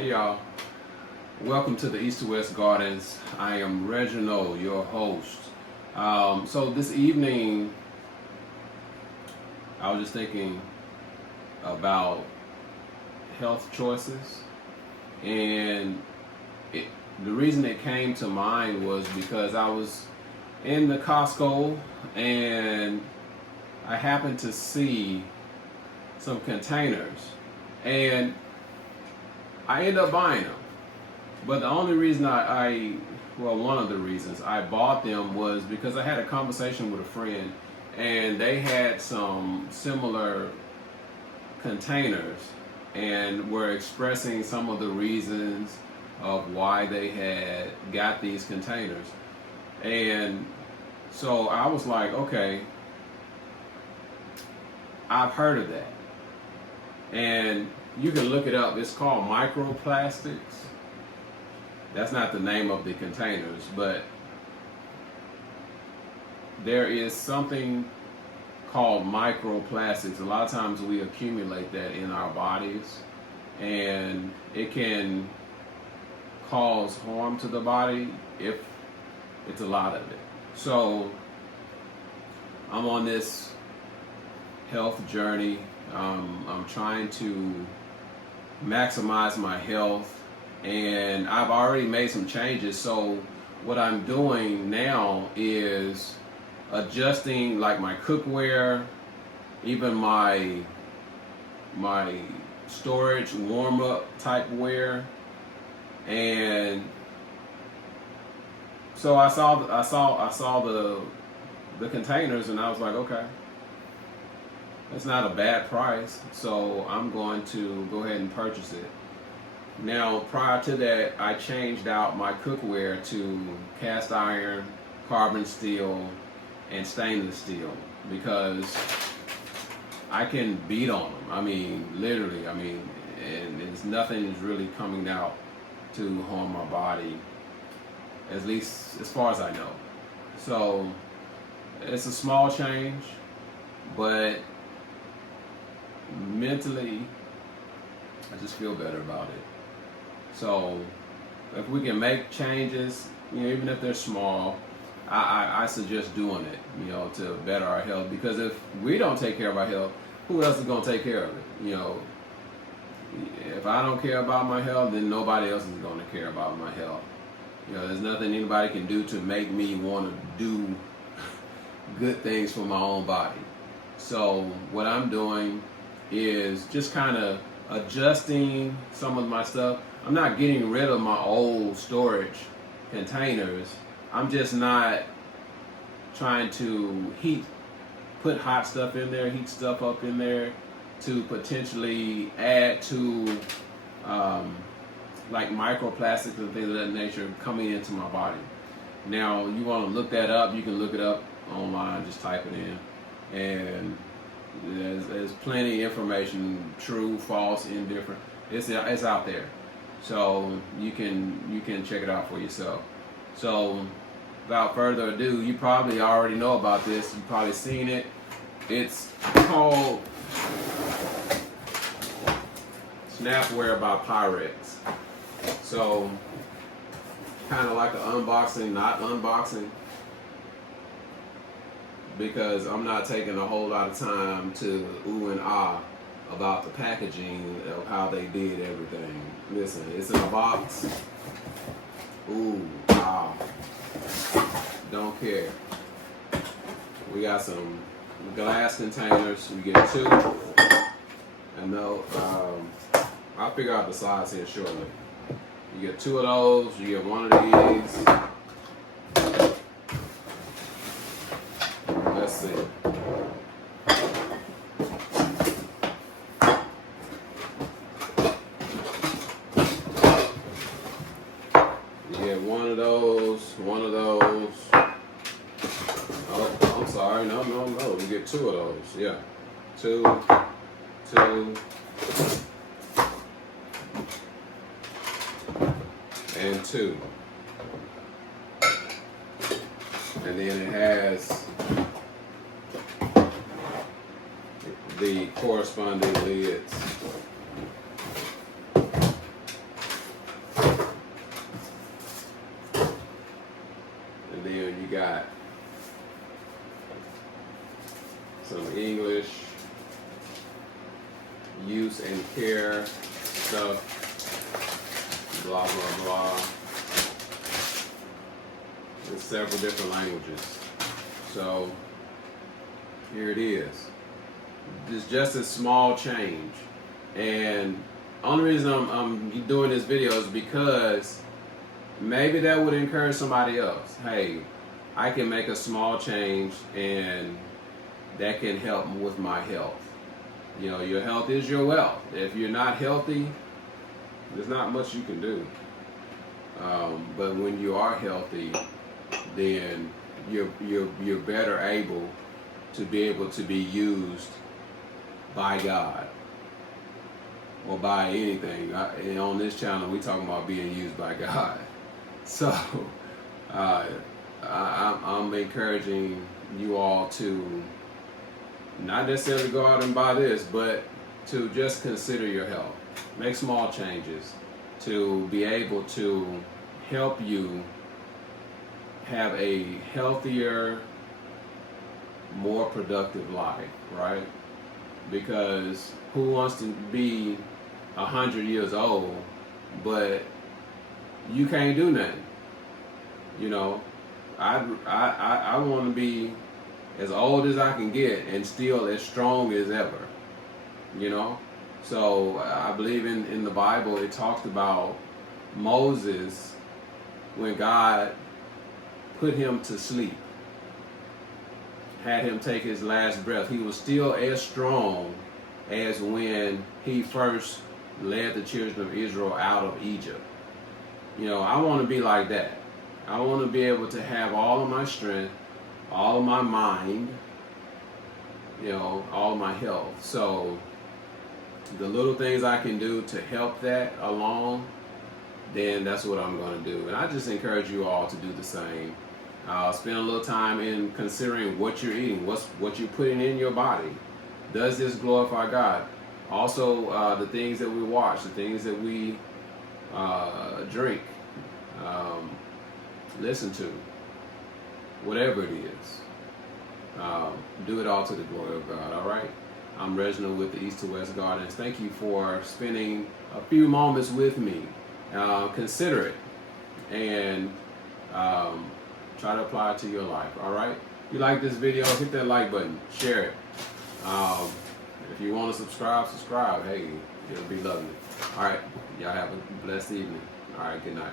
Hey y'all, welcome to the East to West Gardens. I am Reginald, your host. So this evening, I was just thinking about health choices, and the reason it came to mind was because I was in the Costco and I happened to see some containers, and I ended up buying them. But the only reason one of the reasons I bought them was because I had a conversation with a friend and they had some similar containers and were expressing some of the reasons of why they had got these containers. And so I was like, okay, I've heard of that. And you can look it up. It's called microplastics. That's not the name of the containers, but there is something called microplastics. A lot of times we accumulate that in our bodies, and it can cause harm to the body if it's a lot of it. So I'm on this health journey. I'm trying to maximize my health, and I've already made some changes. So what I'm doing now is adjusting like my cookware, even my storage warm up type wear. And so I saw the containers, and I was like, okay, that's not a bad price, so I'm going to go ahead and purchase it. Now, prior to that, I changed out my cookware to cast iron, carbon steel, and stainless steel because I can beat on them. I mean, literally, and there's nothing really coming out to harm my body, at least as far as I know. So, it's a small change, but mentally, I just feel better about it. So if we can make changes, even if they're small, I suggest doing it, to better our health. Because if we don't take care of our health, who else is going to take care of it? If I don't care about my health, then nobody else is going to care about my health. There's nothing anybody can do to make me want to do good things for my own body. So what I'm doing is just kind of adjusting some of my stuff. I'm not getting rid of my old storage containers. I'm just not trying to put hot stuff in there, heat stuff up in there to potentially add to like microplastics and things of that nature coming into my body. Now, you want to look that up, you can look it up online, just type it in, and there's plenty of information, true, false, indifferent. It's out there, so you can check it out for yourself. So without further ado, you probably already know about this. You've probably seen it. It's called Snapware by Pyrex. So kind of like an unboxing, not unboxing, because I'm not taking a whole lot of time to ooh and ah about the packaging of how they did everything. Listen, it's in a box. Ooh, ah, don't care. We got some glass containers. You get two. And I'll figure out the size here shortly. You get two of those. You get one of these. Let's see. You get one of those. Oh, I'm sorry. No. You get two of those. Yeah. Two. And two. And then it has the corresponding lids. got some English use and care stuff, blah, blah, blah, in several different languages. So here it is. It's just a small change. And only reason I'm doing this video is because maybe that would encourage somebody else. Hey, I can make a small change and that can help with my health. You know, your health is your wealth. If you're not healthy, there's not much you can do. But when you are healthy, then you're better able to be used by God or by anything. And on this channel, we talking about being used by God. So I'm encouraging you all to not necessarily go out and buy this, but to just consider your health. Make small changes to be able to help you have a healthier, more productive life, right? Because who wants to be 100 years old, but you can't do nothing? You know, I want to be as old as I can get and still as strong as ever, you know? So I believe in the Bible, it talks about Moses when God put him to sleep, had him take his last breath. He was still as strong as when he first led the children of Israel out of Egypt. You know, I want to be like that. I want to be able to have all of my strength, all of my mind, you know, all of my health. So the little things I can do to help that along, then that's what I'm going to do. And I just encourage you all to do the same. Spend a little time in considering what you're eating, what you're putting in your body. Does this glorify God? Also, the things that we watch, the things that we drink, listen to, whatever it is. Do it all to the glory of God, all right? I'm Reginald with the East to West Gardens. Thank you for spending a few moments with me. Consider it and try to apply it to your life, all right? If you like this video, hit that like button, share it. If you want to subscribe. Hey, it'll be lovely. All right, y'all have a blessed evening. All right, good night.